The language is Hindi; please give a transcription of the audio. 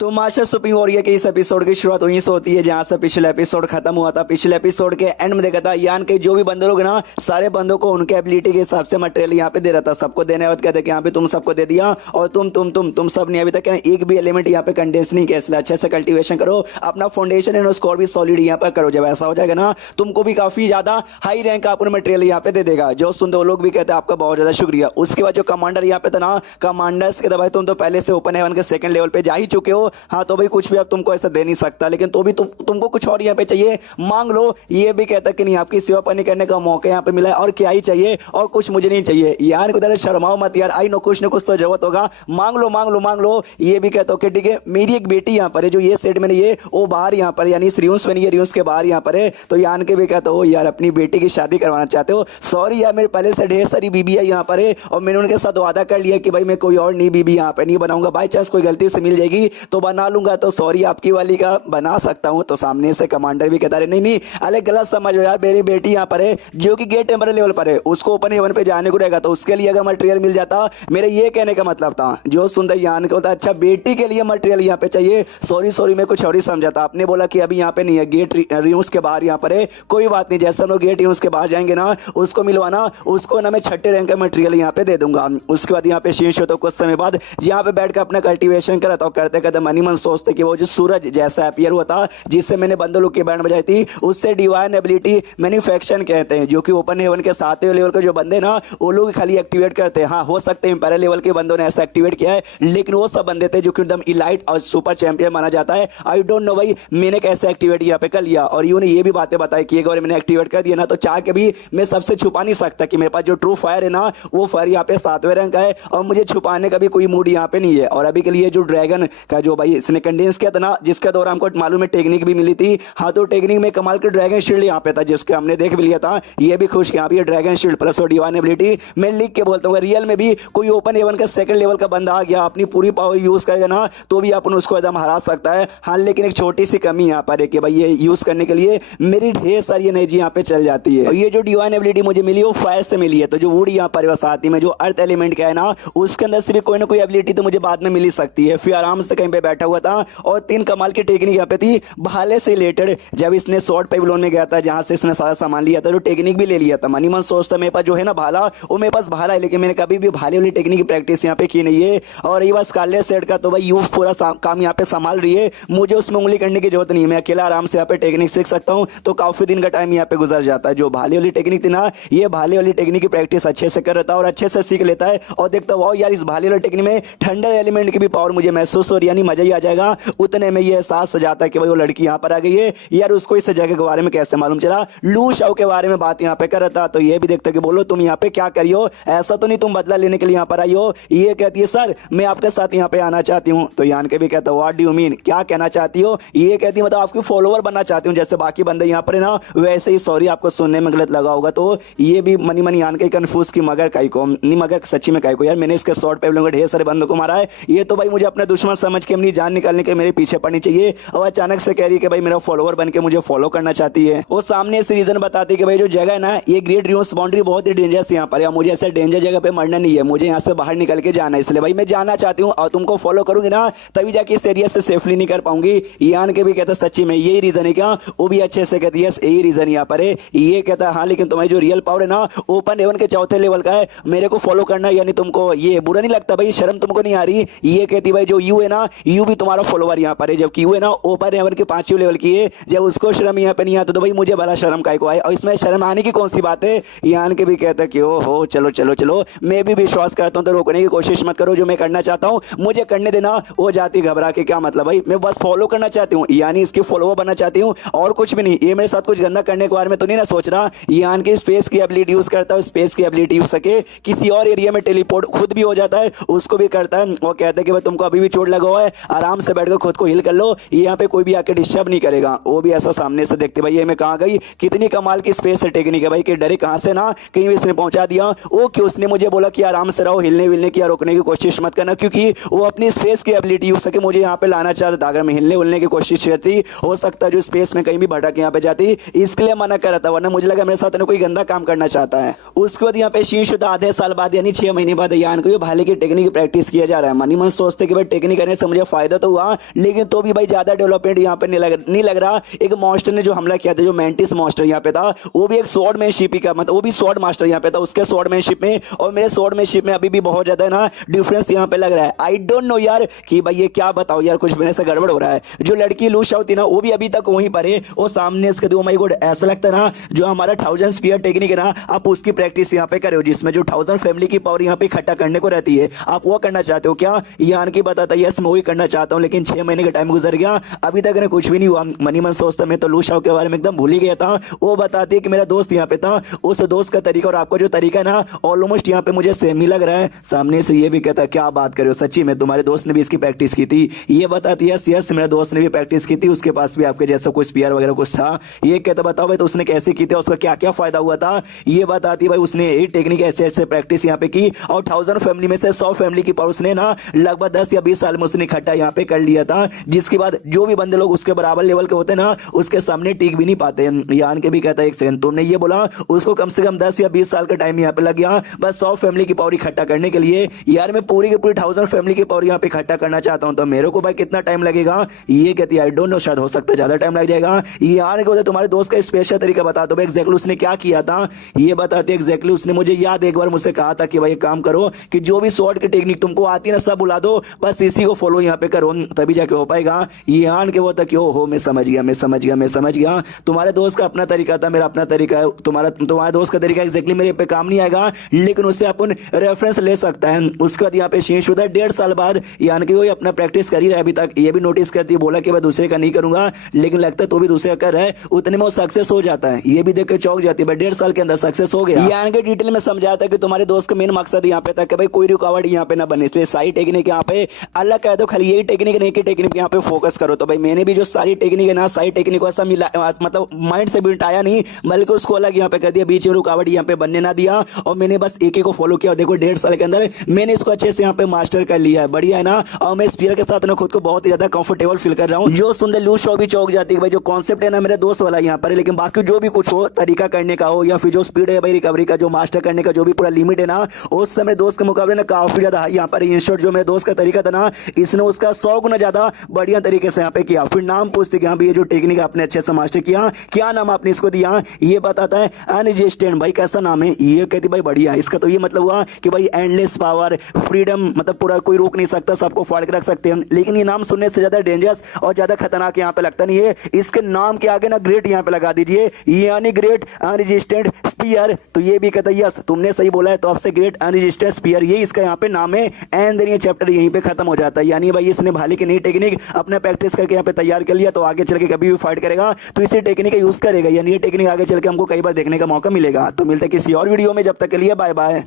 तो मास्टर सुप्रीम वॉरियर के इस एपिसोड की शुरुआत वहीं से होती है जहां से पिछले एपिसोड खत्म हुआ था। पिछले एपिसोड के एंड में देखा था यान के जो भी बंदे लोग ना सारे बंदों को उनके एबिलिटी के हिसाब से मटेरियल यहाँ पे दे रहा था। सबको देने वक्त कहते कि यहाँ पे तुम सबको दे दिया और तुम सब नहीं अभी तक एक भी एलिमेंट यहाँ पे कंडेंस नहीं किया, इसलिए अच्छे से कल्टिवेशन करो, अपना फाउंडेशन एंड स्कोर भी सॉलिड यहाँ पे करो। जब ऐसा हो जाएगा ना तुमको भी काफी ज्यादा हाई रैंक का अपना मटेरियल यहाँ पे दे देगा। जो सुनते वो लोग भी कहते हैं आपका बहुत ज्यादा शुक्रिया। उसके बाद जो कमांडर यहाँ पे था ना, कमांडर्स के दबाई तुम तो पहले से ओपन हेवन के सेकंड लेवल पे जा ही चुके हो। हाँ तो भाई कुछ भी अब तुमको ऐसा दे नहीं सकता, लेकिन तो भी तुमको कुछ और यहाँ पे चाहिए मांग लो। ये भी कहता कि नहीं आपकी सेवा पानी करने का मौका यहाँ पे मिला है और क्या ही चाहिए और कुछ मुझे नहीं चाहिए। यार उधर शर्माओ मत यार, आई नो कुछ ना कुछ तो जरूरत होगा, मांग लो मांग लो मांग लो। ये भी कहता हूँ कि ठीक है मेरी एक बेटी यहाँ पर है जो ये सेट में नहीं है वो बाहर यहाँ पर यानी रियूस में नहीं है, रियूस के बाहर यहाँ पर है। तो यान के भी कहता हो यार अपनी बेटी की शादी करवाना चाहते हो, सॉरी यार मेरे पहले से ढेर सारी बीबी है यहाँ पर है और मैंने उनके साथ वादा कर लिया कि भाई मैं कोई और नहीं बीबी यहाँ पे नहीं बनाऊंगा, बाई चांस कोई गलती से मिल जाएगी तो बना लूंगा, तो सॉरी आपकी वाली का बना सकता हूं। तो सामने से कमांडर भी कहता रहे नहीं नहीं अरे गलत समझ लो यार, मेरी बेटी यहाँ पर है जो कि गेट टेम्पररी लेवल पर है, उसको ओपन हेवन पे जाने को रहेगा तो उसके लिए अगर मटेरियल मिल जाता, मेरे ये कहने का मतलब था। जो सुंदर यान को था अच्छा बेटी के लिए मटेरियल यहाँ पे चाहिए, सॉरी मैं कुछ और ही समझा था। आपने बोला कि अभी यहाँ पे नहीं है, गेट रियूस के बाहर यहाँ पर है, कोई बात नहीं, जैसे हम लोग गेट रियूस के बाहर जाएंगे ना उसको मिलवाना, उसको ना मैं छठे रैंक का मटेरियल यहाँ पे दे दूंगा। उसके बाद यहाँ पे शीर्ष तो कुछ समय बाद यहाँ पे बैठ कर अपना कल्टिवेशन करा था, करते करते मनी मन सोचते कि वो जो सूरज जैसा अपीयर हुआ था जिससे मैंने बंदर लोग की बैंड बजाई थी उससे डिवाइन एबिलिटी मैन्युफैक्चरिंग कहते हैं, जो कि ओपन हेवन के 7वें लेवल के जो बंदे ना वो लोग खाली एक्टिवेट करते हैं। हाँ हो सकते हैं पैरा लेवल के बंदों ने ऐसा एक्टिवेट किया है, लेकिन वो सब बंदे थे जो कि एकदम इलाइट और सुपर चैंपियन माना जाता है। आई डोंट नो भाई मैंने कैसे एक्टिवेट यहाँ पे कर लिया। और यूं ने ये भी बातें बताई कि एक बार मैंने एक्टिवेट कर दिया ना तो चाह के भी मैं सबसे छुपा नहीं सकता कि मेरे पास जो ट्रू फायर है ना वो फायर यहाँ पे 7वें रैंक का है और मुझे छुपाने का भी कोई मूड यहाँ पे नहीं है। और अभी के लिए जो ड्रैगन का जो भाई इसने कंडेंस किया था ना जिसके दौरान हमको मालूम है टेक्निक भी मिली थी, हाँ तो टेक्निक में कमाल के ड्रैगन शील्ड यहाँ पे था जिसके हमने देख भी लिया था। ये भी खुश यहाँ पे ड्रैगन शील्ड प्लस और डिवाइन एबिलिटी मैं लिख के बोलता हूँ रियल में भी कोई ओपन हेवन का सेकंड लेवल का बंदा आ गया अपनी पूरी पावर यूज करेगा ना तो भी अपन उसको एकदम हरा सकता है। हाँ लेकिन एक छोटी सी कमी यहाँ पर है कि भाई ये यूज करने के लिए मेरी ढेर सारी एनर्जी यहाँ पे चल जाती है। और ये जो डिवाइन एबिलिटी मुझे मिली वो फायर से मिली है, तो जो वुड यहाँ पर साथ ही में जो अर्थ एलिमेंट का है ना उसके अंदर से भी कोई ना कोई एबिलिटी तो मुझे बाद में मिल ही सकती है। फिर आराम से कहीं पे बैठा हुआ था और 3 कमाल की टेक्निक यहाँ पे थी भाले से रिलेटेड। जब इसने शॉर्ट पेविलियन में गया था जहां से इसने सारा सामान लिया था तो टेक्निक भी ले लिया था। मनी मन सोचता मेरे पास जो है ना भाला वो मेरे पास भाला है, लेकिन मैंने कभी भी भाले वाली टेक्निक की प्रैक्टिस यहाँ पे की नहीं है। और ये बस स्कारलेट सेट का तो भाई यूज पूरा काम यहाँ पे संभाल रही है, मुझे उसमें उंगली करने की जरूरत नहीं है, मैं अकेला आराम से यहाँ पे टेक्निक सीख सकता हूँ। तो काफी दिन का टाइम यहाँ पे गुजर जाता है। जो भाले वाली टेक्निक थी ना ये भाले वाली टेक्निक की प्रैक्टिस अच्छे से कर रहा था और अच्छे से सीख लेता है और देखता वाओ यार इस भाले वाली टेक्निक में थंडर एलिमेंट की भी पावर मुझे महसूस हो रही है, यानी मजा ही आ जाएगा। उतने में ये एहसास जाता है कि भाई वो लड़की यहाँ पर आ गई है यार, उसको इस जगह के बारे में कैसे मालूम चला, लू शाओ के बारे में बात यहाँ पे कर रहा था। तो ये भी देखता कि बोलो तुम यहाँ पे क्या करी हो, ऐसा तो नहीं तुम बदला लेने के लिए यहाँ पर आई हो। ये कहती है सर मैं आपके साथ यहाँ पे आना चाहती हूँ। तो यान के भी कहता व्हाट डू यू मीन, क्या कहना चाहती हो। ये कहती है मतलब आपकी फॉलोवर बनना चाहती हूँ जैसे बाकी बंदे यहाँ पर है ना वैसे ही। सॉरी आपको सुनने में गलत लगा होगा। तो ये भी मनी मनी यान के कंफ्यूज की मगर काई को नहीं, मगर सच्ची में काई को यार मैंने इसके शॉर्ट पेवलों के ढेर सारे बंदों को मारा है, ये तो भाई मुझे अपने दुश्मन समझ के अपनी जान निकालने के मेरे पीछे पड़नी चाहिए। और अचानक से कह रही है कि भाई मेरा फॉलोवर बन के मुझे फॉलो करना चाहती है। वो सामने से रीजन बताती है कि भाई जो जगह है ना ये ग्रेट रियूस बाउंड्री बहुत ही डेंजरस यहाँ पर है, मुझे ऐसे डेंजर जगह पे मरना नहीं है, मुझे यहाँ से बाहर निकल के जाना है, इसलिए भाई मैं जाना चाहती हूँ और तुमको फॉलो करूंगी ना तभी जाके इस एरिया से सेफली नहीं कर पाऊंगी। यान के भी कहता सच्ची में यही रीजन है क्या, वो भी अच्छे से कहती है यही रीजन यहाँ पर है। ये कहता है हाँ लेकिन तुम्हारी जो रियल पावर है ना ओपन हेवन के 4थे लेवल का है, मेरे को फॉलो करना है, यानी तुमको ये बुरा नहीं लगता भाई, शर्म तुमको नहीं आ रही। ये कहती भाई जो यू है ना यू भी तुम्हारा फॉलोवर यहाँ पर है, जबकि यू है ना ओपन हेवन के 5वें लेवल की है, जब उसको शर्म यहाँ पे नहीं आता तो भाई मुझे बड़ा शर्म काय को आए। और इसमें शर्म आने की कौन सी बात है। यान के भी कहता है कि ओ हो चलो चलो चलो मैं भी विश्वास करता हूँ, तो रोकने की कोशिश मत करो, जो मैं करना चाहता हूँ मुझे करने देना। वो जाती घबरा के क्या मतलब भाई मैं बस फॉलो करना चाहती हूँ, यानी इसकी फॉलोवर बनना चाहती हूँ और कुछ भी नहीं। ये मेरे साथ कुछ गंदा करने के बारे में तो नहीं ना सोच रहा। यान की स्पेस की एबिलिटी यूज करता है, स्पेस की एबिलिटी यूज सके किसी और एरिया में टेलीपोर्ट खुद भी हो जाता है, उसको भी करता है। वो कहते हैं कि भाई तुमको अभी भी चोट लगा हुआ है, आराम से बैठकर खुद को हिल कर लो, यहाँ पे कोई भी आके डिस्टर्ब नहीं करेगा। वो भी ऐसा सामने से देखते भाई ये मैं कहाँ गई, कितनी कमाल की स्पेस से टेक्निक है भाई कि डरे कहाँ से ना कहीं भी इसने पहुंचा दिया। वो कि उसने मुझे बोला कि आराम से रहो, हिलने विलने की या रोकने की कोशिश मत करना, क्योंकि वो अपनी स्पेस की एबिलिटी यूज सके मुझे यहाँ पे लाना चाहता था। अगर मैं हिलने उलने की कोशिश करती हो सकता है जो स्पेस में कहीं भी भटक यहाँ पे जाती, इसके लिए मना कर रहा था, वरना मुझे लगा मेरे साथ कोई गंदा काम करना चाहता है। उसके बाद यहाँ पे शीर्ष आधे साल बाद यानी 6 महीने बाद यान को भाले की टेक्निक की प्रैक्टिस किया जा रहा है। मनी मन सोचते कि भाई टेक्निक करने से मुझे फायदा तो हुआ, लेकिन तो भी भाई ज्यादा डेवलपमेंट यहाँ पे नहीं लग रहा। एक मॉन्स्टर ने जो हमला किया था, जो मेंटिस मॉन्स्टर यहाँ पे था, वो भी एक स्वॉर्डमैनशिप ही का, मतलब वो भी स्वॉर्ड मास्टर यहाँ पे था, उसके स्वॉर्डमैनशिप में और मेरे स्वॉर्डमैनशिप में अभी भी बहुत ज्यादा ना डिफरेंस यहाँ पे लग रहा है। आई डोंट नो यार कि भाई ये क्या बताओ यार, कुछ मेरे से गड़बड़ हो रहा है। जो लड़की लू शाओ थी ना, वो भी अभी तक वहीं पर है, वो सामने इसके दो माई गॉड, ऐसा लगता है ना जो हमारा 1000 स्पीयर टेक्निक है ना, आप उसकी प्रैक्टिस यहाँ पे करे हो, जिसमें जो 1000 फैमिली की पावर यहाँ पे इकट्ठा करने को रहती है, आप वो करना चाहते हो क्या? यान की बताता यस मैं वही करना चाहता हूँ, लेकिन 6 महीने का टाइम गुजर गया, अभी तक कुछ भी नहीं हुआ। मनी मन सोचता मैं तो लू शाओ के बारे में एकदम भूल ही गया था। वो बताती है कि मेरा दोस्त यहाँ पे था, उस दोस्त का तरीका और आपका जो तरीका है ना, ऑलमोस्ट यहाँ पे मुझे सेम ही लग रहा है। सामने से ये भी कहता है क्या बात कर रहे हो, सच्ची में तुम्हारे दोस्त ने भी इसकी प्रैक्टिस की थी? ये बताती है यस मेरे दोस्त ने भी प्रैक्टिस की थी, उसके पास भी आपके जैसा कुछ स्पीयर वगैरह कुछ था। ये कहता बताओ भाई तो उसने कैसे की थी, उसका क्या क्या फायदा हुआ था? ये बताती भाई उसने ये टेक्निक ऐसे ऐसे प्रैक्टिस यहाँ पे की और 1000 फैमिली में से 100 फैमिली की पावर उसने ना लगभग 10 या 20 साल में उसने इकट्ठा यहाँ पे कर लिया था, जिसके बाद जो भी बंदे लोग उसके बराबर लेवल के होते ना, उसके सामने टिक भी नहीं पाते। यान के भी कहता है एक सेकंड, तुमने ये बोला उसको कम से कम 10 या 20 साल का टाइम यहाँ पे लग गया बस 100 फैमिली की पावर इकट्ठा करने के लिए। यार मैं पूरी की पूरी 1000 फैमिली की पावर यहाँ पे इकट्ठा करना चाहता हूँ, तो मेरे को भाई कितना टाइम लगेगा? ये कहती है आई डोंट नो, शायद हो सकता है ज्यादा टाइम लग जाएगा। यार को तुम्हारे दोस्त का स्पेशल तरीका बता दो भाई, एग्जैक्टली उसने क्या किया था? ये बताते एग्जैक्टली उसने मुझे याद एक बार मुझसे कहा था कि भाई एक काम करो कि जो भी शॉर्ट की टेक्निक तुमको आती है ना सब बुला दो, बस इसी को फॉलो यहाँ पे करो तभी जाके हो पाएगा। ये आन के वो तक क्यों हो, मैं समझ गया तुम्हारे दोस्त का अपना तरीका था, मेरा अपना तरीका है, तुम्हारे दोस्त का तरीका एग्जैक्टली मेरे पे काम नहीं आएगा, लेकिन उससे अपन रेफरेंस ले सकता है। उसके बाद यहाँ पे शेष होता है 1.5 साल बाद, यानी कि वो अपना प्रैक्टिस कर ही रहा है अभी तक। ये भी नोटिस करती है, बोला कि मैं दूसरे का नहीं करूंगा, लेकिन लगता है तो भी दूसरे का कर रहा है, उतने में वो सक्सेस हो जाता है। ये भी देख के चौंक जाती है, 1.5 साल के अंदर सक्सेस हो गया। यानी कि डिटेल में समझाता है कि तुम्हारे दोस्त का मेन मकसद यहाँ पे था कि भाई कोई रुकावट यहाँ पे ना बने, इसलिए सारी टेक्निक यहाँ पे अलग कर दो, खाली यही टेक्निक नहीं की टेक्निक यहाँ पे फोकस करो। तो भाई मैंने भी जो सारी टेक्निक है ना, सारी टेक्निक को ऐसा मिला मतलब माइंड से भी उठाया नहीं, बल्कि उसको अलग यहाँ पे कर दिया, बीच में रुकावट यहाँ पे बनने ना दिया, और मैंने बस एक को फॉलो किया। देखो 1.5 साल के अंदर मैंने इसको अच्छे से यहाँ पे मास्टर कर लिया है, बढ़िया है ना। और मैं स्पीयर के साथ ना खुद को बहुत ही ज्यादा कंफर्टेबल फील कर रहा हूँ। जो सुंदर लू शाओ भी चौक जाती है भाई, जो कॉन्सेप्ट है ना मेरे दोस्त वाला यहाँ पर है, लेकिन बाकी जो भी कुछ हो तरीका करने का हो या फिर जो स्पीड है भाई रिकवरी का, जो मास्टर करने का जो भी पूरा लिमिट है ना, उस समय दोस्त के मुकाबले ना काफी ज्यादा यहाँ पर इंस्टॉट जो मेरे दोस्त का तरीका था ना, इसने उसका 100 गुना ज्यादा बढ़िया तरीके से यहाँ पे किया। फिर नाम पूछते कि ये जो टेक्निक आपने अच्छे से मास्टर किया, क्या नाम आपने इसको दिया? ये बताता है अनरेजिस्टेंट। भाई कैसा नाम है? ये कहती भाई बढ़िया। इसका तो ये मतलब हुआ कि भाई एंडलेस पावर, फ्रीडम, मतलब पूरा कोई रोक नहीं सकता, सबको फाड़ के रख सकते हैं। लेकिन ये नाम सुनने से ज्यादा डेंजरस और ज्यादा खतरनाक यहाँ पे लगता नहीं है। इसके नाम के आगे ना ग्रेट यहाँ पे लगा दीजिए, यानी ग्रेट अनरेजिस्टेंट स्पीयर। तो ये भी कहता है यस तुमने सही बोला है, तो आपसे ग्रेट अनरेजिस्टेंट स्पीयर ये इसका यहाँ पे नाम है। एंड देन ये चैप्टर यहीं पे खत्म हो जाता है। यानी भाई इसने भाले की नई टेक्निक अपने प्रैक्टिस करके यहाँ पे तैयार कर लिया, तो आगे चल के कभी भी फाइट करेगा तो इसी टेक्निक का यूज करेगा, यानी ये टेक्निक आगे चल के हमको कई बार देखने का मौका मिलेगा। तो मिलते किसी और वीडियो में, जब तक के लिए बाय बाय।